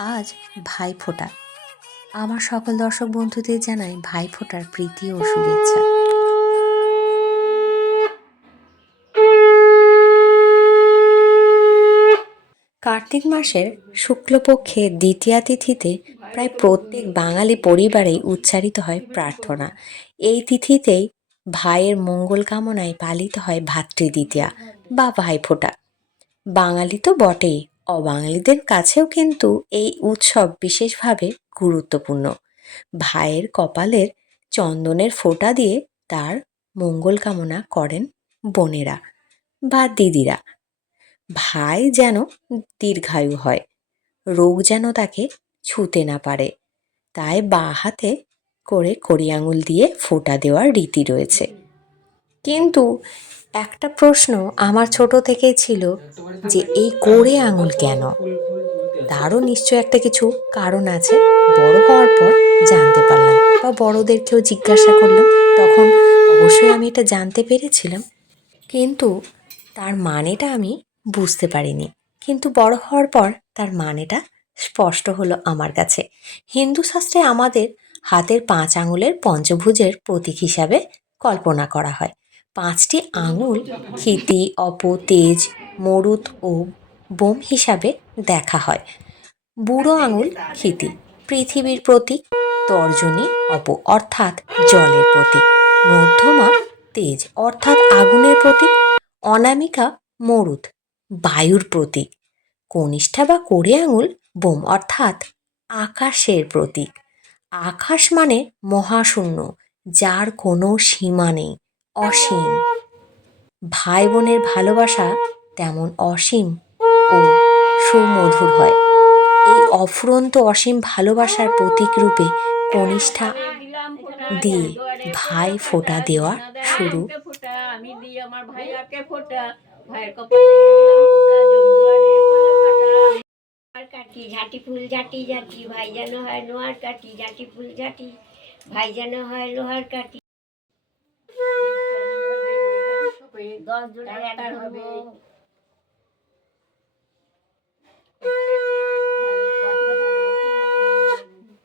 আজ ভাইফোঁটা আমার সকল দর্শক বন্ধুদের জানাই ভাইফোঁটার প্রীতি ও শুভেচ্ছা। কার্তিক মাসের শুক্লপক্ষে দ্বিতীয়া তিথিতে প্রায় প্রত্যেক বাঙালি পরিবারেই উচ্চারিত হয় প্রার্থনা। এই তিথিতেই ভাইয়ের মঙ্গল কামনায় পালিত হয় ভাতৃদ্বিতীয়া বা ভাইফোঁটা বাঙালি তো বটেই। অবাঙালিদের কাছেও কিন্তু এই উৎসব বিশেষভাবে গুরুত্বপূর্ণ। ভাইয়ের কপালের চন্দনের ফোঁটা দিয়ে তার মঙ্গল কামনা করেন বোনেরা বা দিদিরা। ভাই যেন দীর্ঘায়ু হয়, রোগ যেন তাকে ছুতে না পারে। তাই বা হাতে করে কড়ি আঙুল দিয়ে ফোঁটা দেওয়ার রীতি রয়েছে। কিন্তু একটা প্রশ্ন আমার ছোট থেকেই ছিল যে এই কোড়ে আঙুল কেন? তারও নিশ্চয় একটা কিছু কারণ আছে। বড় হওয়ার পর জানতে পারলাম বা বড়দেরকেও জিজ্ঞাসা করলাম। তখন অবশ্যই আমি এটা জানতে পেরেছিলাম। কিন্তু তার মানেটা আমি বুঝতে পারিনি। কিন্তু বড় হওয়ার পর তার মানেটা স্পষ্ট হলো আমার কাছে। হিন্দু শাস্ত্রে আমাদের হাতের পাঁচ আঙুলের পঞ্চভুজের প্রতীক হিসাবে কল্পনা করা হয়। পাঁচটি আঙুল ক্ষিতি অপ তেজ মরুত ও বোম হিসাবে দেখা হয়। বুড়ো আঙুল ক্ষিতি, পৃথিবীর প্রতীক, তর্জনী অপ, অর্থাৎ জলের প্রতীক। মধ্যমা, তেজ, অর্থাৎ আগুনের প্রতীক। অনামিকা, মরুত, বায়ুর প্রতীক। কনিষ্ঠা বা কোড়ে আঙুল, বোম, অর্থাৎ আকাশের প্রতীক। আকাশ মানে মহাশূন্য, যার কোনো সীমা নেই। অসীম। ভাই বোনের ভালোবাসা তেমন অসীম ও সুমধুর হয়। এই অফুরন্ত অসীম ভালোবাসার প্রতীক রূপে কনিষ্ঠা দিয়ে ভাই ফোঁটা দেওয়া শুরু। আমি দিই আমার ভাইয়াকে কাঁটা। ঝাঁটি ফুল ঝাঁটি ঝাঁটি, ভাই যেন হয় নোয়ার কাটি ঝাঁটি ফুল ঝাঁটি, ভাই যেন হয় লোহার কাটি দশ জোড়ার একটা হবে।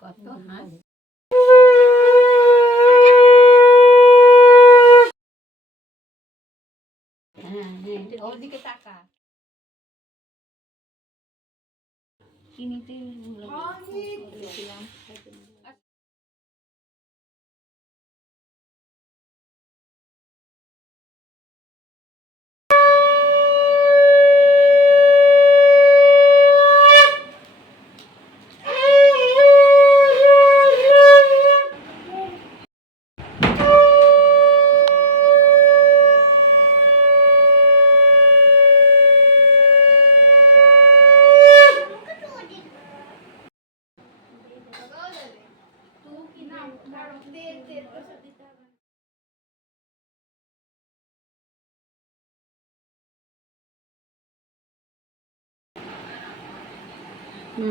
কত হাঁস? হ্যাঁ হ্যাঁ। ওদিকে তাকা। আর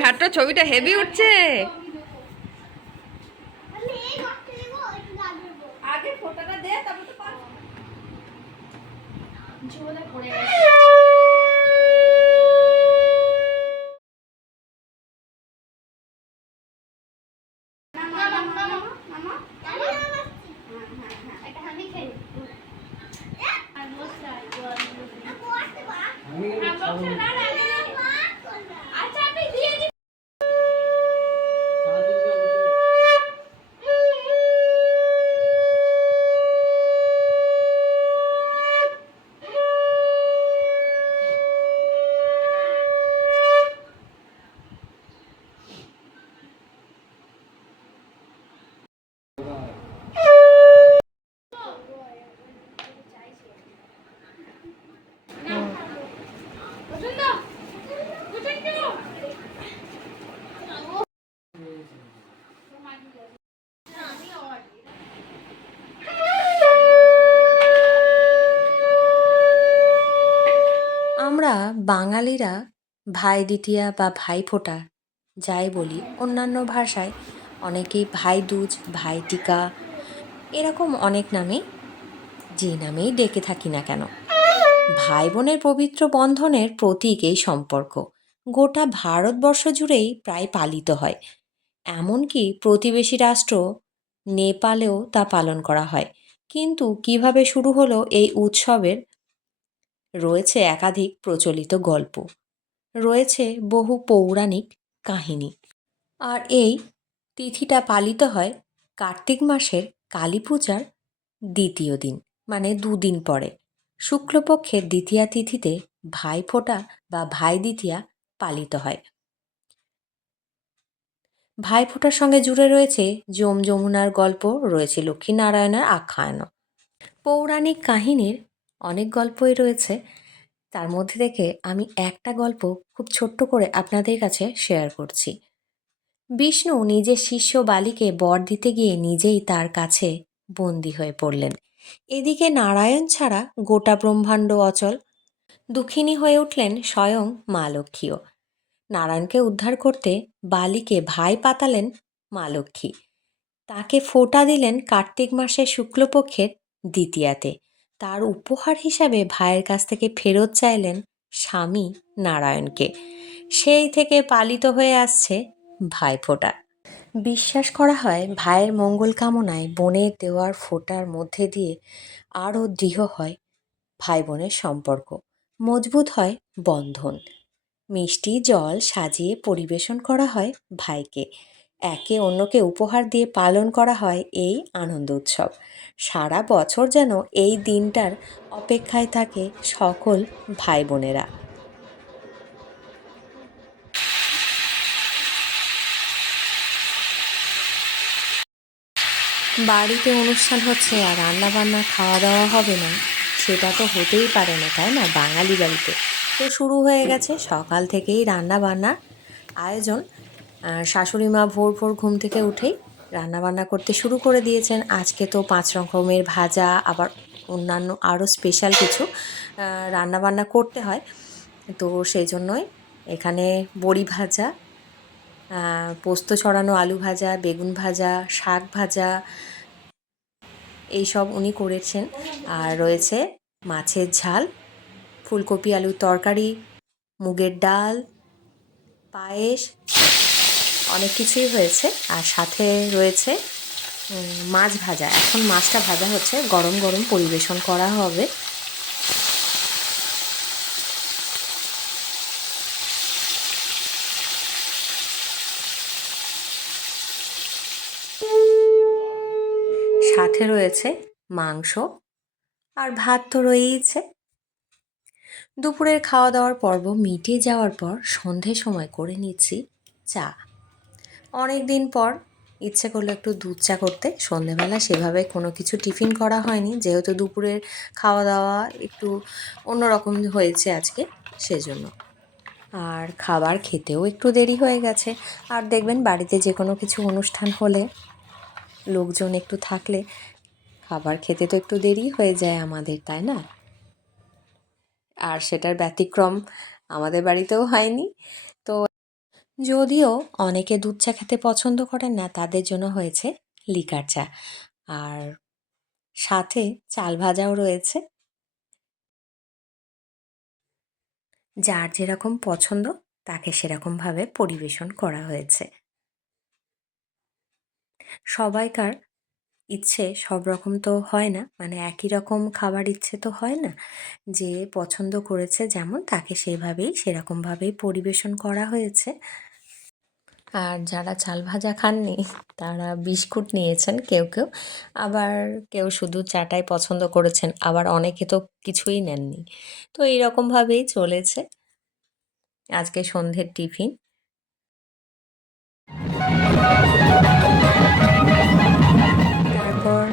ভ্যাটটা ছবিটা হেভি উঠছে। আগে ফোটাটা দে তারপর তো পাস আচ্ছা আপনি দিয়ে দিন পছন্দ পছন্দ আমরা বাঙালিরা ভাই দ্বিতীয়া বা ভাই ফোঁটা, যাই বলি অন্যান্য ভাষায়। অনেকেই ভাই দুজ, ভাই টিকা, এরকম অনেক নামে যে নামেই ডেকে থাকি না কেন। ভাই বোনের পবিত্র বন্ধনের প্রতীক এই সম্পর্ক। গোটা ভারতবর্ষ জুড়েই প্রায় পালিত হয়। এমনকি প্রতিবেশী রাষ্ট্র নেপালেও তা পালন করা হয়। কিন্তু কীভাবে শুরু হলো এই উৎসবের রয়েছে একাধিক প্রচলিত গল্প। রয়েছে বহু পৌরাণিক কাহিনী। আর এই তিথিটা পালিত হয় কার্তিক মাসের কালী পূজার দ্বিতীয় দিন মানে দুদিন পরে। শুক্লপক্ষের দ্বিতীয়া তিথিতে ভাইফোঁটা বা ভাই দ্বিতীয়া পালিত হয়। ভাইফোঁটার সঙ্গে জুড়ে রয়েছে যম যমুনার গল্প, রয়েছে লক্ষ্মীনারায়ণের আখ্যায়ন। পৌরাণিক কাহিনীর অনেক গল্পই রয়েছে। তার মধ্যে থেকে আমি একটা গল্প খুব ছোট্ট করে আপনাদের কাছে শেয়ার করছি। বিষ্ণু নিজের শিষ্য বালিকে বর দিতে গিয়ে নিজেই তার কাছে বন্দী হয়ে পড়লেন। এদিকে নারায়ণ ছাড়া গোটা ব্রহ্মাণ্ড অচল। দুঃখিনী হয়ে উঠলেন স্বয়ং মা লক্ষ্মীও। নারায়ণকে উদ্ধার করতে বালিকে ভাই পাতালেন মা লক্ষ্মী। তাকে ফোঁটা দিলেন কার্তিক মাসের শুক্লপক্ষের দ্বিতীয়াতে। তার উপহার হিসাবে ভাইয়ের কাছ থেকে ফেরত চাইলেন স্বামী নারায়ণকে। সেই থেকে পালিত হয়ে আসছে ভাইফোঁটা। বিশ্বাস করা হয়, ভাইয়ের মঙ্গল কামনায় বোনের দেওয়ার ফোঁটার মধ্যে দিয়ে আরও দৃঢ় হয় ভাই বোনের সম্পর্ক। মজবুত হয় বন্ধন। মিষ্টি জল সাজিয়ে পরিবেশন করা হয় ভাইকে। একে অন্যকে উপহার দিয়ে পালন করা হয় এই আনন্দ উৎসব। সারা বছর যেন এই দিনটার অপেক্ষায় থাকে সকল ভাই বোনেরা বাড়িতে অনুষ্ঠান হচ্ছে আর রান্না বান্না খাওয়া দাওয়া হবে না। সেটা তো হতেই পারে না, তাই না? বাঙালি বাড়িতে। তো শুরু হয়ে গেছে সকাল থেকেই রান্না বান্নার আয়োজন। শাশুড়ি মা ভোর ভোর ঘুম থেকে উঠেই রান্না বান্না করতে শুরু করে দিয়েছেন। আজকে তো পাঁচ রকমের ভাজা, আবার অন্যান্য আরও স্পেশাল কিছু রান্না বান্না করতে হয়। তো সেই জন্যই এখানে বড়ি ভাজা পোস্ত ছড়ানো আলু ভাজা, বেগুন ভাজা, শাক ভাজা, এইসব উনি করেছেন। আর রয়েছে মাছের ঝাল, ফুলকপি আলুর তরকারি, মুগের ডাল, পায়েস অনেক কিছুই হয়েছে। আর সাথে রয়েছে মাছ ভাজা। এখন মাছটা ভাজা হচ্ছে, গরম গরম পরিবেশন করা হবে। সাথে রয়েছে মাংস, আর ভাত তো রয়েইছে। দুপুরের খাওয়া দাওয়ার পর্ব মিটে যাওয়ার পর সন্ধে সময় করে নিচ্ছি চা। অনেক দিন পর ইচ্ছে করল একটু দুধ চা করতে। সন্ধেবেলা সেভাবে কোনো কিছু টিফিন করা হয়নি। যেহেতু দুপুরের খাওয়া দাওয়া একটু অন্যরকম হয়েছে আজকে, সেজন্য। আর খাবার খেতেও একটু দেরি হয়ে গেছে। আর দেখবেন বাড়িতে যে কোনো কিছু অনুষ্ঠান হলে লোকজন একটু থাকলে খাবার খেতে তো একটু দেরি হয়ে যায় আমাদের, তাই না? আর সেটার ব্যতিক্রম আমাদের বাড়িতেও হয়নি। যদিও অনেকে দুধ চা খেতে পছন্দ করেন না, তাদের জন্য হয়েছে লিকার চা। আর সাথে চাল ভাজাও রয়েছে। যার যেরকম পছন্দ, তাকে সেরকমভাবে পরিবেশন করা হয়েছে। সবাইকার ইচ্ছে সব রকম তো হয় না মানে একই রকম খাবার ইচ্ছে তো হয় না। যে পছন্দ করেছে যেমন, তাকে সেভাবেই, সেরকমভাবেই পরিবেশন করা হয়েছে। আর যারা চাল ভাজা খাননি, তারা বিস্কুট নিয়েছেন কেউ কেউ। আবার কেউ শুধু চাটাই পছন্দ করেছেন, আবার অনেকে তো কিছুই নেননি। তো এইরকমভাবেই চলেছে আজকে সন্ধ্যের টিফিন। তারপর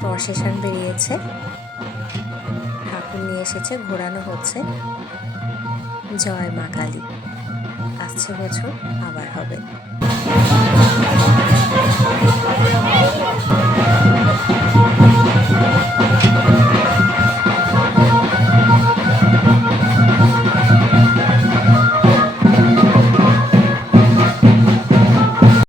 প্রসেশন বেরিয়েছে। ঠাকুর নিয়ে এসেছে, ঘোরানো হচ্ছে। জয় মা কালী। আসছে বছর আবার হবে।